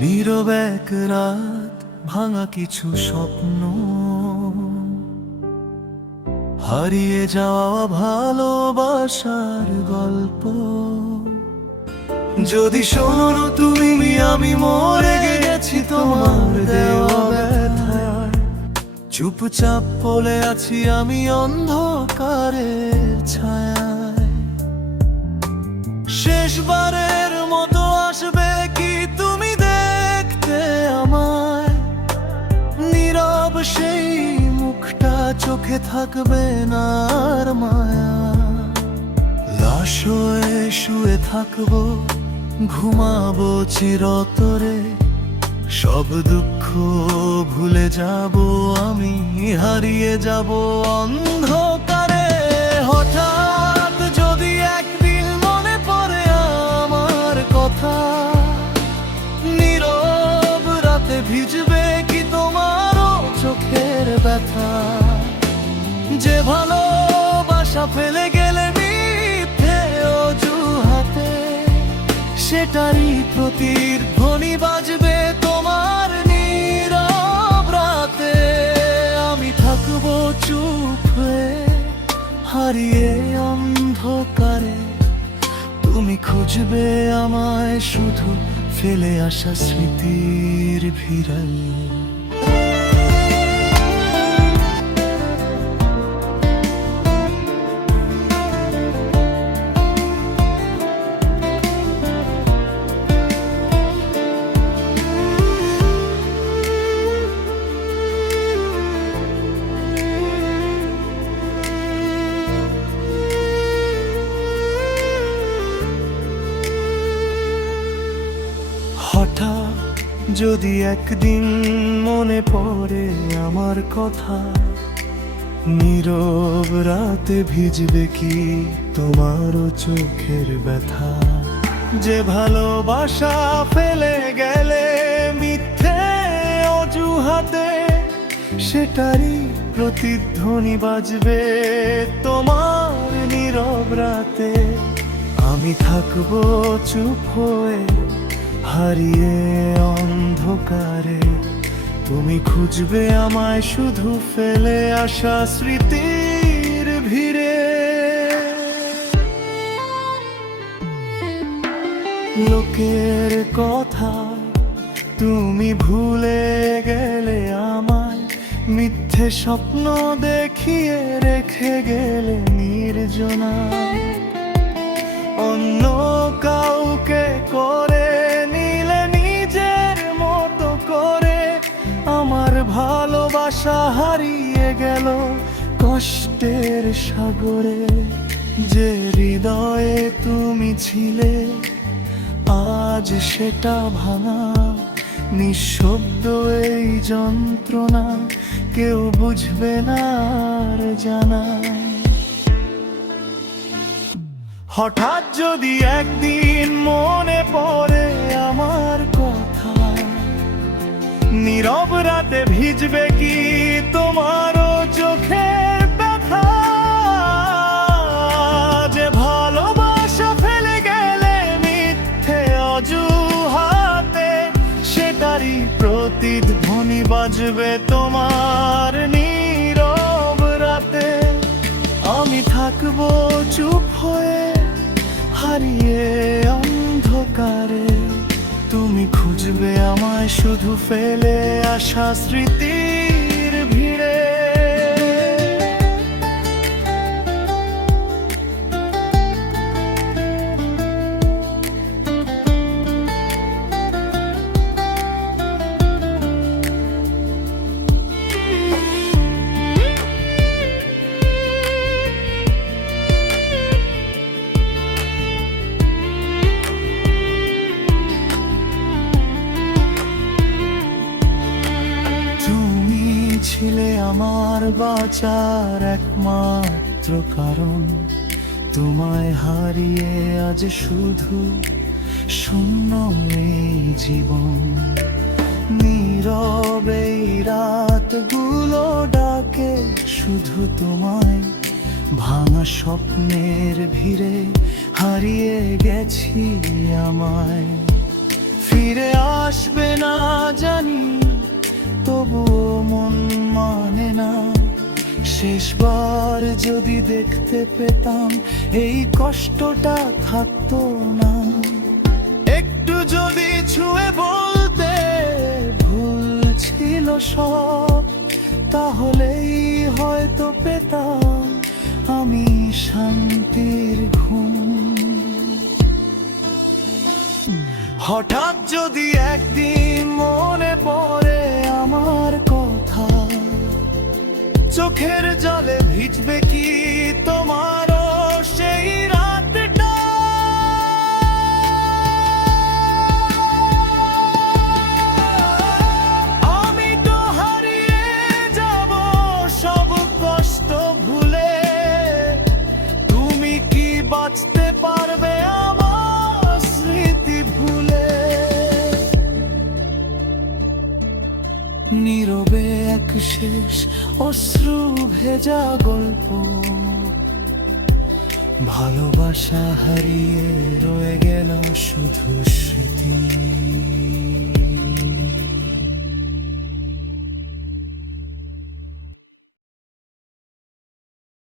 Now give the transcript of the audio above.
নীরব এক রাত, ভাঙা কিছু স্বপ্ন, হারিয়ে যাওয়া ভালোবাসার গল্প। যদি শোনো তুমি, আমি মরে গেছি তোমার দেওয়া ব্যথায়। চুপচাপ পড়ে আছি আমি অন্ধকারের ছায়ায়। শেষবারের মতো আসবে কি তুমি দেখতে আমায়? নীরব সেই মুখটা, চোখে থাকবে না আর মায়া। লাশ হয়ে শুয়ে থাকবো, ঘুমাবো চিরতরে। সব দুঃখ ভুলে যাব আমি, হারিয়ে যাব অন্ধকারে। হঠাৎ যদি একদিন মনে পড়ে আমার কথা, নীরব রাতে ভিজবে কি তোমারও চোখের ব্যথা? যে ভালোবাসা ফেলে গেলে মিথ্যে অজুহাতে, সেটারই প্রতিধ্বনি বাজবে তোমার নীরব রাতে। আমি থাকবো চুপ হয়ে, হারিয়ে অন্ধকারে। তুমি খুঁজবে আমায় শুধু ফেলে আসা স্মৃতির ভিড়ায়। হঠাৎ যদি একদিন মনে পড়ে আমার কথা, নীরব রাতে ভিজবে কি তোমারও চোখের ব্যথা? যে ভালোবাসা ফেলে গেলে মিথ্যে অজুহাতে, সেটারই প্রতিধ্বনি বাজবে তোমার নীরব রাতে। আমি থাকবো চুপ হয়ে, হারিয়ে অন্ধকারে। তুমি খুঁজবে আমায় শুধু ফেলে আসা স্মৃতির ভিড়ে। লোকের কথা তুমি ভুলে গেলে আমায়, মিথ্যে স্বপ্ন দেখিয়ে রেখে গেলে নির্জনায়। অন্য কাউকে করে নিলে নিজের মতো করে, আমার ভালোবাসা হারিয়ে গেল কষ্টের সাগরে। যে হৃদয়ে তুমি ছিলে আজ সেটা ভাঙা, নিঃশব্দ এই যন্ত্রণা কেউ বুঝবে না আর জানা। হঠাৎ যদি একদিন মনে পড়ে আমার কথা, নীরব রাতে ভিজবে কি তোমারও চোখের ব্যথা? যে ভালোবাসা ফেলে গেলে মিথ্যে অজুহাতে, সেটারই প্রতিধ্বনি বাজবে তোমার নীরব রাতে। আমি থাকবো চুপ হয়ে, হারিয়ে অন্ধকারে। তুমি খুঁজবে আমায় শুধু ফেলে আসা স্মৃতির ভিড়ে। ছিলে আমার বাঁচার একমাত্র কারণ, তোমায় হারিয়ে আজ শুধু শূন্য এই জীবন। নীরব এই রাতগুলো ডাকে শুধু তোমায়, ভাঙা স্বপ্নের ভিড়ে হারিয়ে গেছি আমায়। ফিরে আসবে না জানি, তবুও মন মানে না। শেষবার যদি দেখতে পেতাম এই কষ্টটা থাকতো না। একটু যদি ছুঁয়ে বলতে ভুল ছিল সব, তাহলেই হয়তো পেতাম আমি শান্তির ঘুম। হঠাৎ যদি একদিন মনে পড়ে আমার কথা, চোখের জলে ভিজবে কি তোমারও সেই রাতটা? আমি তো হারিয়ে যাব সব কষ্ট ভুলে, তুমি কি বাঁচতে পারবে আমার স্মৃতি ভুলে? নীরবে এক শেষ অশ্রু ভেজা গল্প, ভালোবাসা হারিয়ে রয়ে গেল শুধু